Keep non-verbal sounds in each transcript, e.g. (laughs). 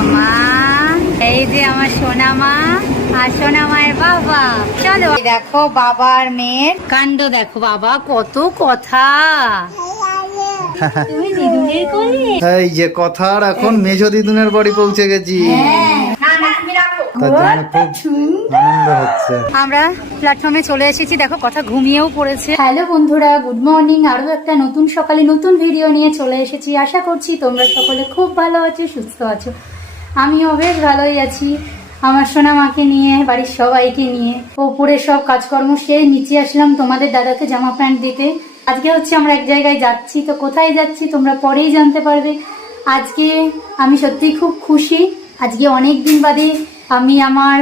মামা এই যে আমার সোনা মা আর সোনা মায়ের বাবা। চলো। দেখো বাবার মেয়ের কাণ্ড দেখো বাবা কত কথা। এই যে কথার এখন মেজ দিদুনের বাড়ি পৌঁছে গেছি। হচ্ছে। আমরা প্ল্যাটফর্মে চলে এসেছি। দেখো কথা ঘুমিয়েও পড়েছে। হ্যালো বন্ধুরা গুড মর্নিং একটা নতুন সকালে নতুন ভিডিও নিয়ে চলে এসেছি। আশা করছি তোমরা সকলে খুব ভালো আছো সুস্থ আছো। আমিও বেশ ভালোই আছি। আমার সোনা মাকে নিয়ে, বাড়ির সবাইকে নিয়ে। ওপরে সব কাজকর্ম সেরে নিচে আসলাম তোমাদের দাদাকে জামা প্যান্ট দিতে। আজকে হচ্ছে আমরা এক জায়গায় যাচ্ছি, তো কোথায় যাচ্ছি তোমরা পরেই জানতে পারবে। আজকে আমি সত্যিই খুব খুশি। আজকে অনেক দিন বাদে আমি আমার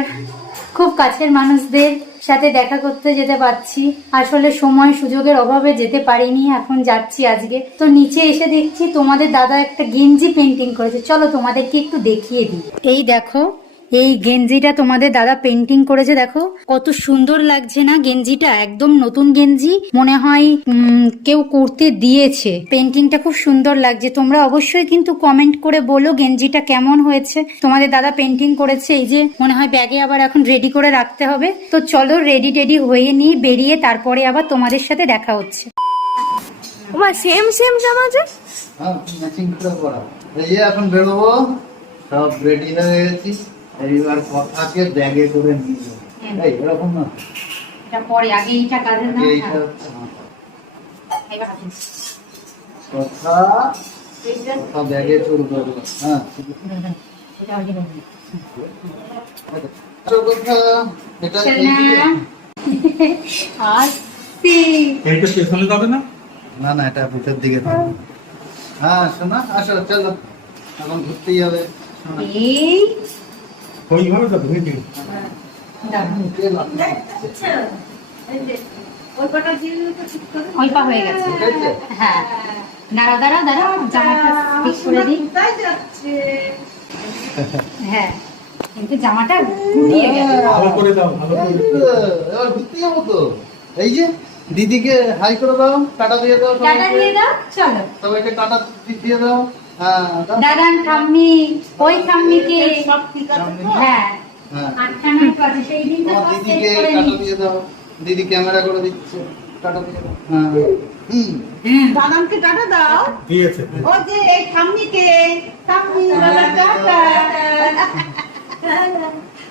খুব কাছের মানুষদের সাথে দেখা করতে যেতে পারছি। আসলে সময় সুযোগের অভাবে যেতে পারিনি, এখন যাচ্ছি আজকে। তো নিচে এসে দেখছি তোমাদের দাদা একটা গেঞ্জি পেন্টিং করেছে। চলো তোমাদেরকে একটু দেখিয়ে দিই। এই দেখো এই গেঞ্জিটা তোমাদের দাদা পেন্টিং করেছে দেখো। কত সুন্দর লাগছে না গেঞ্জিটা একদম নতুন গেঞ্জি। মনে হয় কেউ করতে দিয়েছে। পেন্টিংটা খুব সুন্দর লাগছে। তোমরা অবশ্যই কিন্তু কমেন্ট করে বলো গেঞ্জিটা কেমন হয়েছে। তোমাদের দাদা পেন্টিং করেছে এই যে মনে হয় ব্যাগে আবার এখন রেডি করে রাখতে হবে। তো চলো রেডি টেডি হয়ে নিয়ে বেরিয়ে তারপরে আবার তোমাদের সাথে দেখা হচ্ছে। ওমা সেম সেম জামা যে? হ্যাঁ ম্যাচিং করে পড়া। এই যে এখন বেরোবো সব রেডি হয়ে গেছি। এইবার কথাকে ব্যাগে করে নিয়ে যাব। এই এরকম না। এটা পরে আগে এইটা কাজের না। কথা কথা ব্যাগে হ্যাঁ আচ্ছা, না। এটা ভিতর দিকে হ্যাঁ শোনা আসো চলো। এখন ঘুরতেই হবে। এই ওইভাবে যাবে নাকি হয়ে গেছে হ্যাঁ দাঁড়া দাঁড়া দাঁড়া জামাটা ঠিক করে দিই হ্যাঁ কিন্তু জামাটা গুটিয়ে গেল ভালো করে দাও ভালো করে এবার ঘুরতে যাব তো এই যে দিদিকে হাই করে দাও টাটা দিয়ে দাও টাটা দিয়ে দাও চলো সবাইকে টাটা দিয়ে দাও। দাদান ঠাম্মি ওই ঠাম্মিকে। হ্যাঁ হ্যাঁ। সেই দিদিকে। দিয়ে দাও। দিদি ক্যামেরা করে দিচ্ছে টাটা দিয়ে দাও। হ্যাঁ। হুম। টাটা দাও। দিয়েছে। ও যে এই ঠাম্মিকে ঠাম্মি দাদা টাটা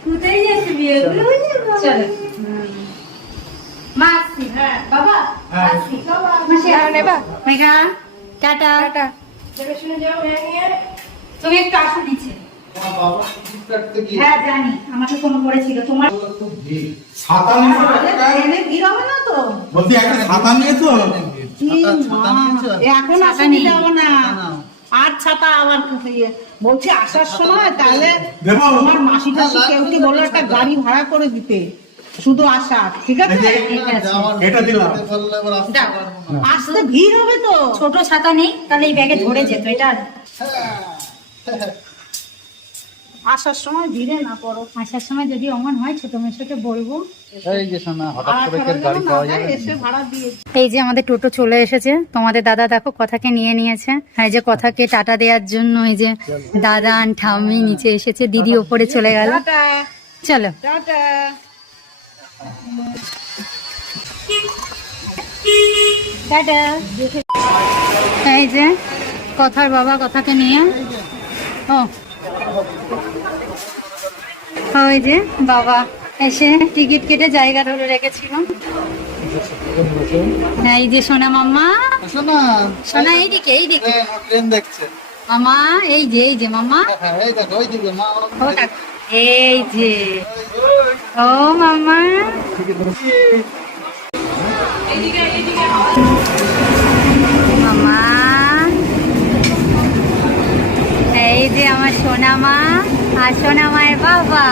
কোথায় যাচ্ছি বিয়ে চলো। মা আসছি বাবা। হ্যাঁ। আসছি মাসি আর নেবা? মেঘা টাটা। হ্যাঁ জানি। আমাকে ফোন করেছিল। তোমার ছাতা নিয়েছো হবে না তো? বলছি একটা ছাতা নিয়েছো? এখন যাব না। আর ছাতা আবার ইয়ে, বলছি আসার সময় তাহলে দেবো? আমার মাসি টাসি কেউ কে বলল একটা গাড়ি ভাড়া করে দিতে। শুধু আসা ঠিক আছে? এই যে- ঠিক আছে। যাওয়ার এটা দিলাম। আসতে ভিড় হবে তো। ছোট ছাতা নেই তাহলে এই ব্যাগে ধরে যেত এটা। আসার সময় ভিড়ে না পড়ো। আসার সময় যদি অমন হয় ছোট মেশোকে বলব। এই যে শোনা হঠাৎ আর করে সবাই কি গাড়ি যেন না পাওয়া যায়, যাবে এসে ভাড়া দিয়ে এই যে আমাদের টোটো চলে এসেছে। তোমাদের দাদা দেখো কথাকে নিয়ে নিয়েছে। এই যে কথাকে টাটা দেওয়ার জন্য এই যে দাদা আর ঠাম্মি নিচে এসেছে। দিদি ওপরে চলে গেল। চলো। টাটা। এই যে কথার বাবা কথাকে নিয়ে। ও। ওই যে বাবা এসে টিকিট কেটে জায়গা ধরে রেখেছিল। এই যে সোনা মাম্মা। সোনা। এইদিকে এইদিকে মামা এই যে এই যে মামা হ্যাঁ এই যে। ও মামা। মামা। এই যে আমার সোনা মা আর সোনা মায়ের বাবা।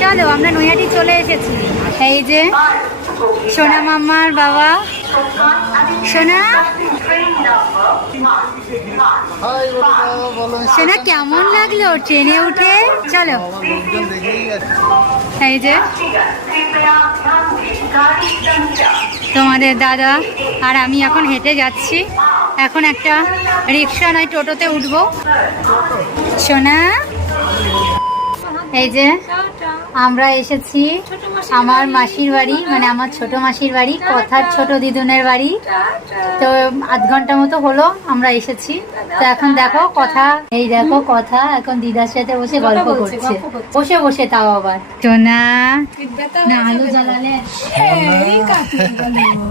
চলো, আমরা নৈহাটি চলে এসেছি। এই যে সোনা মামার বাবা। সোনা সোনা কেমন লাগল ট্রেনে উঠে? চলো। এই যে তোমাদের দাদা আর আমি এখন হেঁটে যাচ্ছি। এখন একটা রিক্সা নয় টোটোতে উঠবো। সোনা এই যে আমরা এসেছি আমার মাসির বাড়ি মানে আমার ছোট মাসির বাড়ি কথার ছোট দিদুনের বাড়ি। তো আধ ঘণ্টা মতো হলো আমরা এসেছি। তো এখন দেখো কথা এই দেখো কথা এখন দিদার সাথে বসে গল্প করছে। বসে বসে তাও আবার। তো না আলু জ্বালালে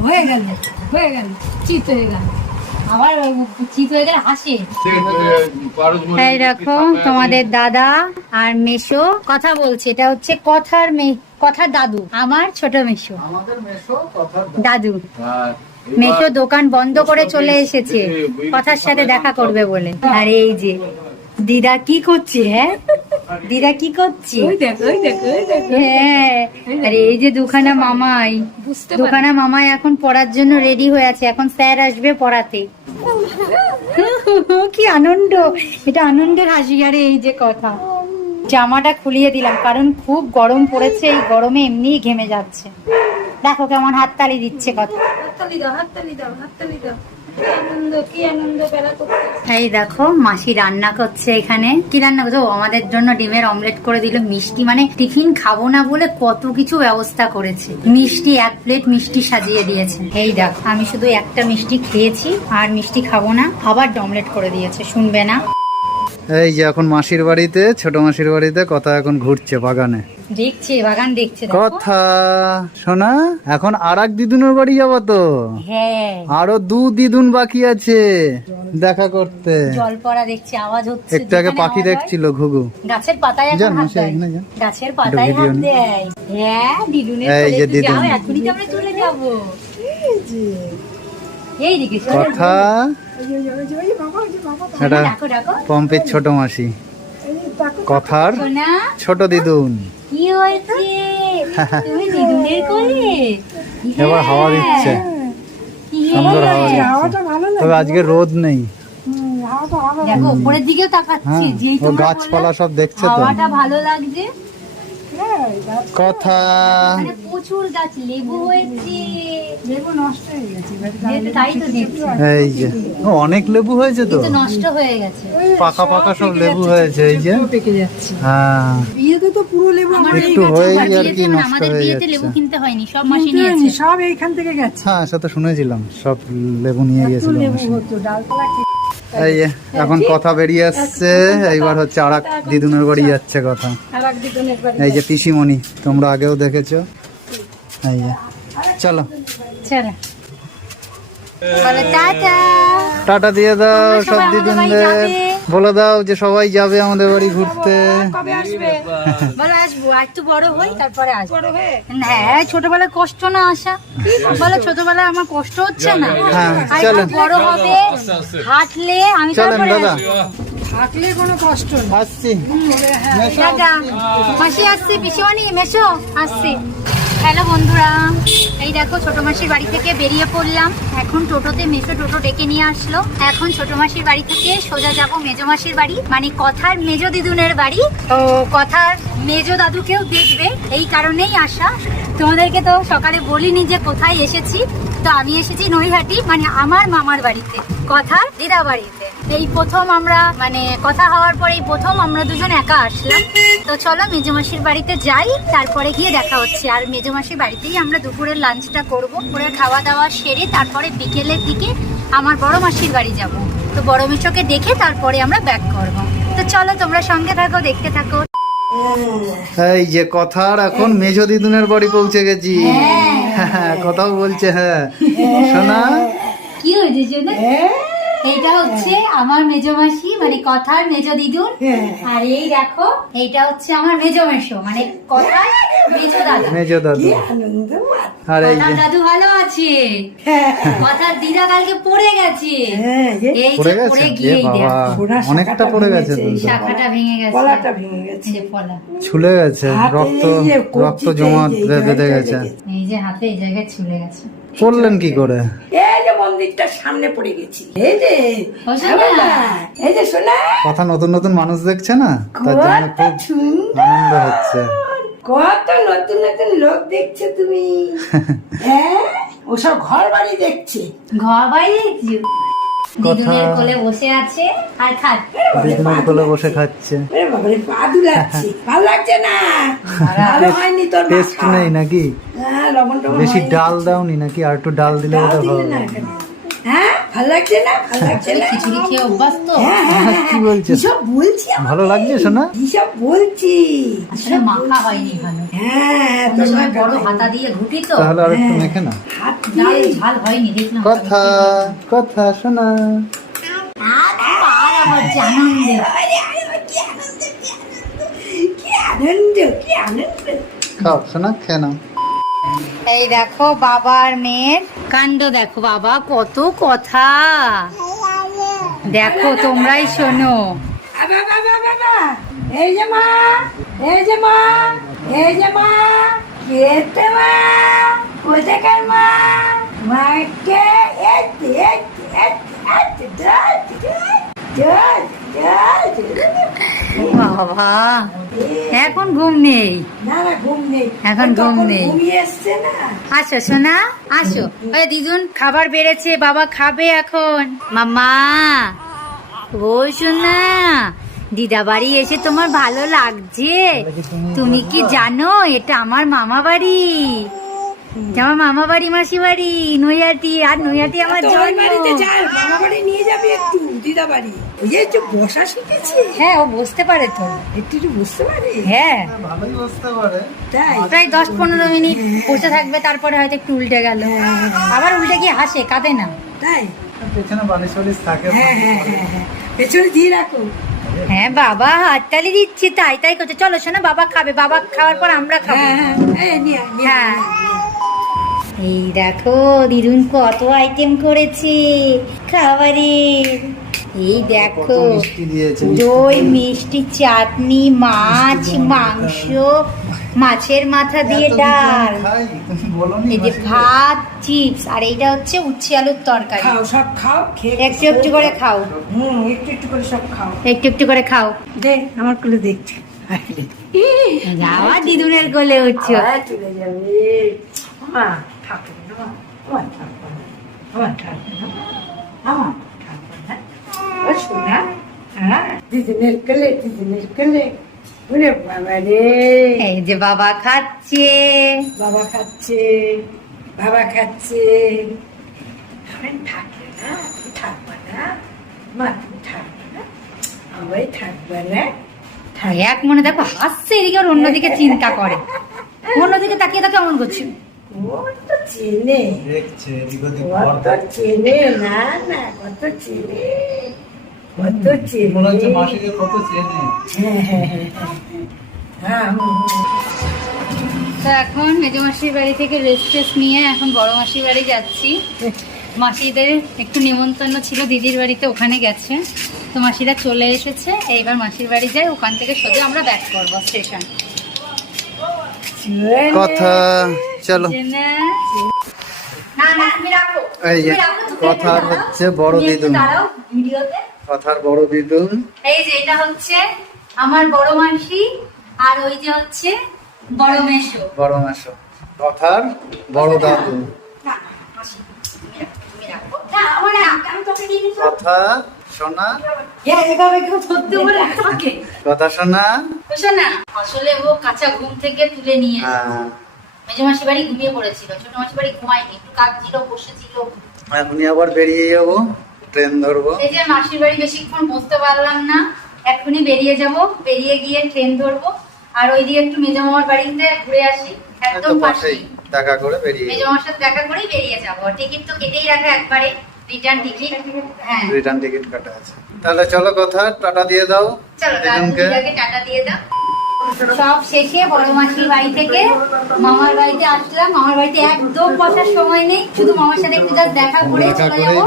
হয়ে গেল হয়ে গেল চিত হয়ে গেল। আবার চিত হয়ে গেলে হাসে। এই দেখো তোমাদের দাদা আর মেশো কথা বলছে। এটা হচ্ছে কথার মেয়ে কথার দাদু আমার ছোট মেশো। আমাদের মেশো কথা দাদু। মেশো দোকান বন্ধ করে চলে এসেছে। কথার সাথে দেখা করবে বলে। আর এই যে দিদা কি করছে হ্যাঁ? দিদা কি করছে? হ্যাঁ। আরে এই যে দুখানা মামাই দুখানা মামাই এখন পড়ার জন্য রেডি হয়ে আছে এখন স্যার আসবে পড়াতে। কি আনন্দ এটা আনন্দের হাসি আরে এই যে কথা। জামাটা খুলিয়ে দিলাম কারণ খুব গরম পড়েছে এই গরমে এমনিই ঘেমে যাচ্ছে। দেখো কেমন হাততালি দিচ্ছে কথা। এই দেখো, মাসি রান্না করছে এখানে। কি রান্না করছে? আমাদের জন্য ডিমের অমলেট করে দিল, মিষ্টি মানে টিফিন খাব না বলে কত কিছু ব্যবস্থা করেছে। মিষ্টি এক প্লেট মিষ্টি সাজিয়ে দিয়েছে। এই দেখো, আমি শুধু একটা মিষ্টি খেয়েছি, আর মিষ্টি খাব না, আবার ডমলেট করে দিয়েছে, শুনবে না। এই যে এখন মাসির বাড়িতে ছোট মাসির বাড়িতে কথা এখন ঘুরছে বাগানে। দেখছে বাগান দেখছে কথা শোনা এখন আর এক দিদুনের বাড়ি যাব তো? হ্যাঁ। আরও দু দিদুন বাকি আছে দেখা করতে। জল পড়া দেখছে আওয়াজ হচ্ছে একটু আগে পাখি দেখছিল ঘুঘু। গাছের পাতায় এখন হাত দেয়। গাছের পাতায় হাত দেয়। হ্যাঁ দিদুনের এই যে দিদুন। এখনই তো আমরা চলে যাব। এই দিকে কথা এটা পম্পের ছোট মাসি। কথার ছোট দিদুন। কি হয়েছে? তুমি দিদুনের কোলে? এবার হাওয়া দিচ্ছে সুন্দর হাওয়া দিচ্ছে তবে আজকে রোদ নেই। দেখো উপরের দিকেও তাকাচ্ছি হ্যাঁ যেই গাছপালা সব দেখছে তো। হাওয়াটা ভালো লাগছে। কথা। মানে প্রচুর গাছ লেবু হয়েছে। লেবু নষ্ট হয়ে গেছে তাই তো এই যে অনেক লেবু হয়েছে তো? কিন্তু নষ্ট হয়ে গেছে। পাকা পাকা সব লেবু হয়েছে এই যে। হ্যাঁ। বিয়েতে তো পুরো লেবু একটু গাছে হয়েই আর কি নষ্ট আমাদের হয়ে বিয়েতে যাচ্ছে। লেবু কিনতে হয়নি সব মাসি নিয়েছে। সব এইখান থেকে গেছে। হ্যাঁ সেটা তো শুনেছিলাম সব লেবু নিয়ে গেছিল মাসি। তো ডালপালা এই এখন কথা বেরিয়ে আসছে। এইবার হচ্ছে আর এক দিদুনের বাড়ি যাচ্ছে কথা। এই যে পিসিমণি তোমরা আগেও দেখেছ। এই যে চলো। টাটা। দিয়ে দাও সব দিদুনদের। বলে দাও যে সবাই যাবে আমাদের বাড়ি ঘুরতে। বলো আসব আর একটু বড় হই তারপরে আসব। হ্যাঁ? ছোটবেলায় কষ্ট না আসা। বলো ছোটবেলায় আমার কষ্ট হচ্ছে না। হ্যাঁ, চলেন। বড় হবে হাঁটলে আমি চলেন দাদা। আসব। কোনো কষ্ট নেই। আসছি। মেশো। টাটা মাসি আসছি পিসিমণি মেশো আসছি। হ্যালো বন্ধুরা, এই দেখো ছোট মাসির বাড়ি থেকে বেরিয়ে পড়লাম। এখন টোটোতে মেশো টোটো ডেকে নিয়ে আসলো। এখন ছোট মাসির বাড়ি থেকে সোজা যাব মেজো মাসির বাড়ি মানে কথার মেজো দিদুনের বাড়ি। তো কথার মেজো দাদুকেও দেখবে, এই কারণেই আসা তোমাদেরকে তো সকালে বলিনি যে কোথায় এসেছি। তো আমি এসেছি নৈহাটি মানে আমার মামার বাড়িতে, কথার দিদা বাড়িতে এই প্রথম আমরা মানে কথা হওয়ার পরে এই প্রথম আমরা দুজন একা আসলাম। তো চলো মেজমাসির বাড়িতে যাই তারপরে গিয়ে দেখা হচ্ছে। আর মেজমাসির বাড়িতেই আমরা দুপুরের লাঞ্চটা করব। দুপুরের খাওয়া দাওয়া সেরে তারপরে বিকেলের দিকে আমার বড় মাসির বাড়ি যাব। তো বড় মেশোকে দেখে তারপরে আমরা ব্যাক করব। তো চলো তোমরা সঙ্গে থাকো দেখতে থাকো। এই যে কথার এখন মেজো দিদুনের বাড়ি পৌঁছে গেছি। হ্যাঁ। কথাও বলছে হ্যাঁ। শোনা কি হয়েছে এইটা হচ্ছে আমার মেজো মাসি মানে কথার মেজ দিদুন। আর এই দেখো এইটা হচ্ছে আমার মেজো মেশো মানে কথার মেজো দাদা। মেজো দাদু। আর এই দাদু ভালো আছে? কথার দিদা কালকে পড়ে গেছে। এই পড়ে গেছে? অনেকটা পড়ে গেছে শাখাটা ভেঙে গেছে। গলাটা ভেঙে গেছে। পলা। ছুলে গেছে রক্ত রক্ত জমা বেঁধে গেছে। এই যে হাতে এই জায়গায় ছুলে গেছে। পড়লেন কি করে? এই যে মন্দিরটার সামনে পড়ে গেছি। এই যে শোনা। এই যে শোনা কথা নতুন নতুন মানুষ দেখছে না? তার জন্য কত খুব আনন্দ হচ্ছে। কত নতুন নতুন লোক দেখছে তুমি। (laughs) হ্যাঁ ওসব ঘর বাড়ি দেখছে। ঘর বাড়ি দেখছি। দিদুনের কোলে বসে আছে আর খাচ্ছে। কোলে বসে খাচ্ছে। আরে বাবারে পা দুলাচ্ছি। ভালো লাগছে না? ভালো হয়নি তোর টেস্ট নেই নাকি? হ্যাঁ বেশি ডাল দাওনি নাকি? আর একটু ডাল দিলে ভালো? হ্যাঁ ভালো লাগছে না? ভালো লাগছে না? খিচুড়ি খেয়ে অভ্যাস তো হ্যাঁ, হ্যাঁ, হ্যাঁ, কি বলছো কিসব বলছি? ভালো লাগছে শোনা? কিসব বলছি? আসলে মাখা হয়নি ভালো হ্যাঁ তোমার বড় হাতা দিয়ে ঘুটি তো। তাহলে আর একটু মেখে না হাত দিয়ে। ঝাল হয়নি দেখলাম। কথা কথা শোনা। আনন্দ কি আনন্দ? খাও শোনা খেয়ে নাও। এই দেখো বাবার মেয়ের কাণ্ড দেখো বাবা কত কথা দেখো তোমরাই শোনো এই যে মা এই যে মা এই যে মা বাবা এখন ঘুম নেই। এখন ঘুম নেই। আসো সোনা আসো। ওই দিদুন খাবার বেড়েছে বাবা খাবে এখন। মামা ও সোনা দিদা বাড়ি এসে তোমার ভালো লাগছে? তুমি কি জানো এটা আমার মামা বাড়ি। আমার মামা বাড়ি মাসি বাড়ি নৈহাটি। আর নৈহাটি আমার জন্ম। বাড়ি নিয়ে যাবে একটু। দিদা বাড়ি ওই যে একটু বসা শিখেছে। হ্যাঁ ও বুঝতে পারে তো। একটু একটু বুঝতে পারে? হ্যাঁ। ভালোই বসতে পারে। তাই? প্রায় দশ পনেরো মিনিট বসে থাকবে তারপরে হয়তো একটু উল্টে গেল। আবার উল্টে গিয়ে হাসে কাঁদে না। তাই? পেছনে বালিশ বালিশ থাকে। হ্যাঁ হ্যাঁ হ্যাঁ হ্যাঁ পেছনে দিয়ে রাখো। হ্যাঁ বাবা হাততালি দিচ্ছে তাই তাই করছে। চলো শোনো বাবা খাবে। বাবা খাওয়ার পর আমরা খাব। হ্যাঁ হ্যাঁ হ্যাঁ। এই দেখো দিদুন কত আইটেম করেছে। খাবারের। এই দেখো দই মিষ্টি চাটনি মাছ মাংস মাছের মাথা দিয়ে ডাল। এই যে ভাত চিপস আর এইটা হচ্ছে উচ্ছে আলুর তরকারি। খাও সব খাও একটু একটু করে খাও। হুম একটু একটু করে সব খাও। একটু একটু করে খাও। দে আমার কুলে দেখছে। আবার দিদুনের কোলে উঠছো। চলে যাবে। আমার ঠাকুর আমার ঠাকুর আমার ঠাকুর আমার হ্যাঁ দিদিনের কোলে দিদিনের কোলে ওরে বাবা রে। এই যে বাবা খাচ্ছে। বাবা খাচ্ছে বাবা খাচ্ছে। আমি থাকবে না তুমি থাকবে না। মা তুমি থাকবে না। সবাই থাকবে না। এক মনে দেখো হাসছে এদিকে আর অন্যদিকে চিন্তা করে। অন্যদিকে তাকিয়ে তাকে এমন করছে। ও চেনে। চেনে না না কত চেনে। কত চেনে হচ্ছে মাসিকে কত চেনে। হ্যাঁ হ্যাঁ হ্যাঁ। তো এখন মেজো মাসির বাড়ি থেকে রেস্ট টেস্ট নিয়ে এখন বড় মাসির বাড়ি যাচ্ছি। মাসিদের একটু নিমন্ত্রণ ছিল দিদির বাড়িতে ওখানে গেছে। তো মাসিরা চলে এসেছে এইবার মাসির বাড়ি যাই ওখান থেকে সোজা আমরা ব্যাক করব স্টেশন কথা চলো। না। না তুমি রাখো। এই কথা হচ্ছে বড় দাঁড়াও ভিডিওতে। কথার বড় দিদুন এই যে এটা হচ্ছে আমার বড় মাসি আর ওই যে হচ্ছে বড় মেশো। বড় মাসো কথার বড় দাদু। কথা শোনা। হ্যাঁ। কথা শোনা। বুঝছ না? আসলে ও কাঁচা ঘুম থেকে তুলে নিয়ে। হ্যাঁ। মেজো মাসি বাড়ি ঘুমিয়ে পড়েছিল ছোট মাসি বাড়ি ঘুমায়নি একটু বসেছিল। এখনই আবার বেরিয়ে যাব। ট্রেন ধরবো। এই যে মাসির বাড়ি বেশিক্ষণ বসতে পারলাম না এখনই বেরিয়ে যাব। বেরিয়ে গিয়ে ট্রেন ধরবো। আর ওই দিকে একটু মেজো মামার বাড়িতে ঘুরে আসি। একদম পাশেই দেখা করে বেরিয়ে মেজো মামার সাথে দেখা করেই বেরিয়ে যাব। টিকিট তো কেটেই রাখা একবারে। রিটার্ন টিকিট হ্যাঁ। রিটার্ন টিকিট কাটা আছে। তাহলে চলো কথা টাটা দিয়ে দাও। চলো টাটা দিয়ে দাও। সব শেষে বড় মাসির বাড়ি থেকে মামার বাড়িতে আসলাম। মামার বাড়িতে একদম বসার সময় নেই শুধু মামার সাথে একটু যা দেখা করে চলে যাব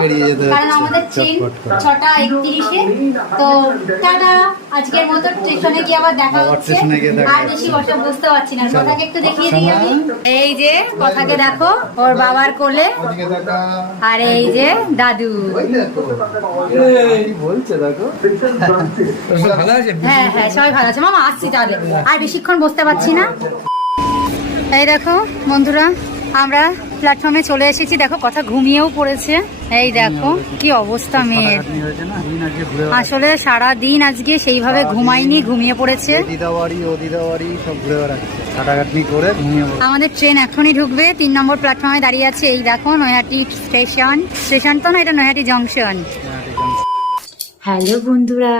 কারণ আমাদের ট্রেন ছটা একত্রিশে। তো টাটা আজকের মতো স্টেশনে গিয়ে আবার দেখা হচ্ছে। আর বেশি বসে বুঝতে পারছি না। কথাকে একটু দেখিয়ে দিই আমি। এই যে কথাকে দেখো ওর বাবার কোলে। আর এই যে দাদু। ওই দেখো কি বলছে দেখো? হ্যাঁ হ্যাঁ সবাই ভালো আছে। মামা আসছি তাহলে। আর বেশিক্ষণ বসতে পারছি না। এই দেখো বন্ধুরা আমরা প্ল্যাটফর্মে চলে এসেছি। দেখো কথা ঘুমিয়েও পড়েছে। এই দেখো কি অবস্থা মেয়ের। আসলে সারা দিন আজকে সেইভাবে ঘুমায়নি ঘুমিয়ে পড়েছে। আমাদের ট্রেন এখনই ঢুকবে। তিন নম্বর প্ল্যাটফর্মে দাঁড়িয়ে আছে এই দেখো নৈহাটি স্টেশন স্টেশন তো না এটা নৈহাটি জংশন হ্যালো বন্ধুরা।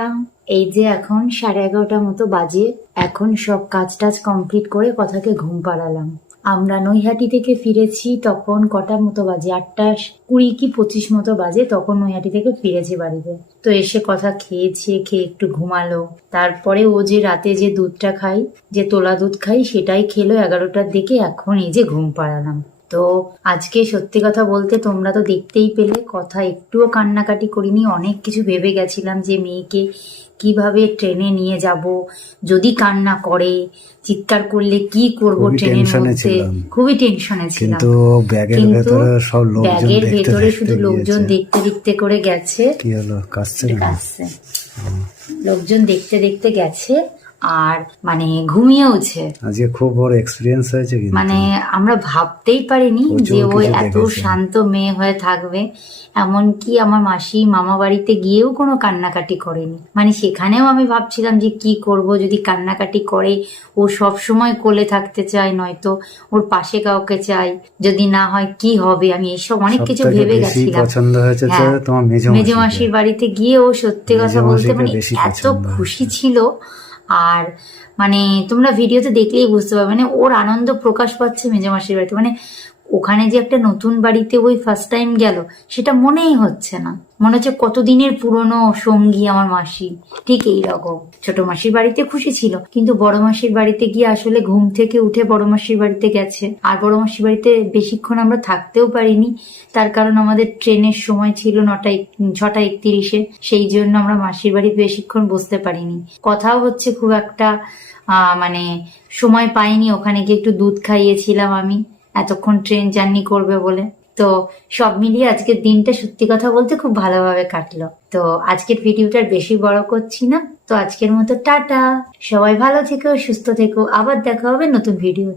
এই যে এখন সাড়ে এগারোটার মতো বাজে, এখন সব কাজ টাজ কমপ্লিট করে কথাকে ঘুম পাড়ালাম। আমরা নৈহাটি থেকে ফিরেছি তখন কটার মতো বাজে? আটটা কুড়ি কি পঁচিশ মতো বাজে তখন নৈহাটি থেকে ফিরেছি বাড়িতে। তো এসে কথা খেয়েছে, খেয়ে একটু ঘুমালো। তারপরে ও যে রাতে যে দুধটা খাই যে তোলা দুধ খাই সেটাই খেলো এগারোটার দিকে। এখন এই যে ঘুম পাড়ালাম। তো আজকে সত্যি কথা বলতে তোমরা তো দেখতেই পেলে কথা একটুও কান্নাকাটি করিনি অনেক কিছু ভেবে গেছিলাম যে মেয়েকে কীভাবে ট্রেনে নিয়ে যাব যদি কান্না করে চিৎকার করলে কি করব ট্রেনের মধ্যে? খুবই টেনশনে ছিলাম। কিন্তু ব্যাগের ভেতরে সব লোকজন ব্যাগের ভেতরে শুধু লোকজন দেখতে দেখতে করে গেছে। কি হলো? কাশছে লোকজন দেখতে দেখতে গেছে। আর মানে ঘুমিয়েওছে। আজকে খুব বড় এক্সপিরিয়েন্স হয়েছে কিন্তু। মানে আমরা ভাবতেই পারিনি যে ও এত শান্ত মেয়ে হয়ে থাকবে। এমনকি আমার মাসি মামা বাড়িতে গিয়েও কোনো কান্নাকাটি করেনি। মানে সেখানেও আমি ভাবছিলাম যে কি করব যদি কান্নাকাটি করে ও সব সময় কোলে থাকতে চায় নয়তো ওর পাশে কাউকে চাই। যদি না হয় কি হবে? আমি এসব অনেক কিছু ভেবে গেছিলাম। পছন্দ হয়েছে হ্যাঁ, তোমার মেজো মেজো মাসির বাড়িতে গিয়ে ও সত্যি কথা বলতে মানে এত খুশি ছিল আর মানে তোমরা ভিডিওতে দেখলেই বুঝতে পারবে মানে ওর আনন্দ প্রকাশ পাচ্ছে মেজামাসির বাড়িতে। মানে ওখানে যে একটা নতুন বাড়িতে ওই ফার্স্ট টাইম গেল, সেটা মনেই হচ্ছে না। মনে হচ্ছে কতদিনের পুরনো সঙ্গী আমার মাসি। ঠিক এই রকম। ছোট মাসির বাড়িতে খুশি ছিল, কিন্তু বড় মাসির বাড়িতে গিয়ে আসলে ঘুম থেকে উঠে বড় মাসির বাড়িতে গেছে। আর বড় মাসির বাড়িতে বেশিক্ষণ আমরা থাকতেও পারিনি। তার কারণ আমাদের ট্রেনের সময় ছিল নটা ছটা একত্রিশে। সেই জন্য আমরা মাসির বাড়ি বেশিক্ষণ বসতে পারিনি। কথাও হচ্ছে খুব একটা মানে সময় পাইনি। ওখানে গিয়ে একটু দুধ খাইয়েছিলাম আমি। এতক্ষণ ট্রেন জার্নি করবে বলে। তো সব মিলিয়ে আজকের দিনটা সত্যি কথা বলতে খুব ভালোভাবে কাটলো। তো আজকের ভিডিওটা আর বেশি বড় করছি না। তো আজকের মতো টাটা। সবাই ভালো থেকো, সুস্থ থেকো। আবার দেখা হবে নতুন ভিডিওতে